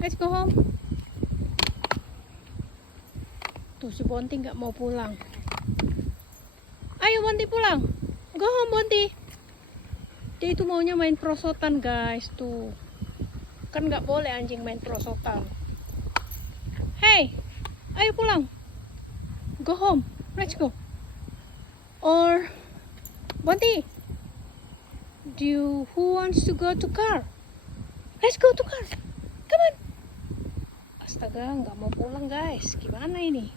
Let's go home. Tuh si Bonti nggak mau pulang. Ayo Bonti pulang. Go home Bonti. Dia itu maunya main perosotan guys tuh. Kan nggak boleh anjing main perosotan. Hey, ayo pulang. Go home. Let's go. Or Bonti, who wants to go to car? Let's go to car. Come on. Astaga, nggak mau pulang guys. Gimana ini?